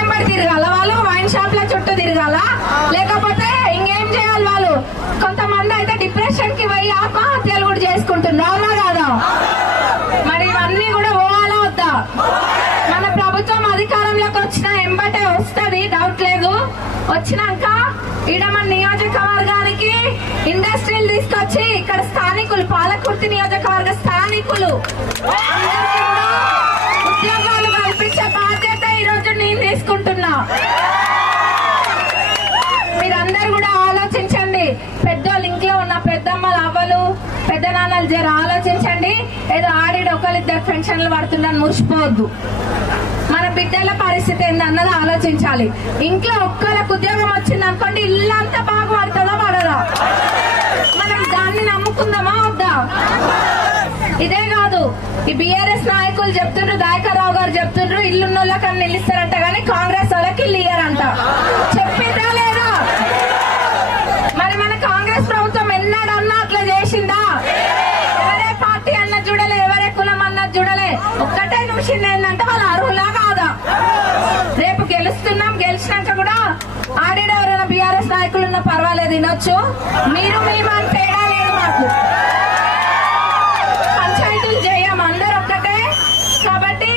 ఎంబడి తిరగాల వాళ్ళు? వైన్ షాప్ల చుట్టూ తిరగాల? లేకపోతే ఇంకేం చేయాలి వాళ్ళు? కొంతమంది అయితే డిప్రెషన్కి పోయి ఆత్మహత్యలు కూడా చేసుకుంటున్నారు. అవునా కాదా? మరి ఇవన్నీ కూడా పోవాలా వద్దా? మన ప్రభుత్వం అధికారంలోకి వచ్చిన ఎంబటే వస్తుంది. డౌట్ లేదు. వచ్చినాక ఈడ మన నియోజకవర్గానికి ఇండస్ట్రీలు తీసుకొచ్చి ఇక్కడ స్థానికులు పాలకుర్తి నియోజకవర్గ స్థానికులు పెద్ద జర ఆలోచించండి. ఏదో ఆడేడు ఒకరిద్దరు పెన్షన్లు పడుతుండని మురిసిపోవద్దు మన బిడ్డల పరిస్థితి ఏందన్నది ఆలోచించాలి. ఇంట్లో ఒక్కరికి ఉద్యోగం వచ్చింది అనుకోండి ఇల్లంతా బాగుపడుతుందా పడదా? మనం దాన్ని నమ్ముకుందామా వద్దా? ఇదే కాదు. ఈ బిఆర్ఎస్ నాయకులు చెప్తుండ్రు దాయకరావు గారు చెప్తుండ్రు ఇల్లున్న వాళ్ళకి నిలుస్తారంట కానీ కాంగ్రెస్ వాళ్ళకి ఇల్లు ఇయ్యారంట. చెప్పిందా లేదా? మరి మన కాంగ్రెస్ ప్రభుత్వం ఎన్నడన్నా అట్లా చేసిందా? బీఆర్ఎస్ పర్వాలేదు వినొచ్చు. మీరు మేము అని తేడా లేదు మాకు. పంచాయతీలు చేయం అందరు ఒక్కటే. కాబట్టి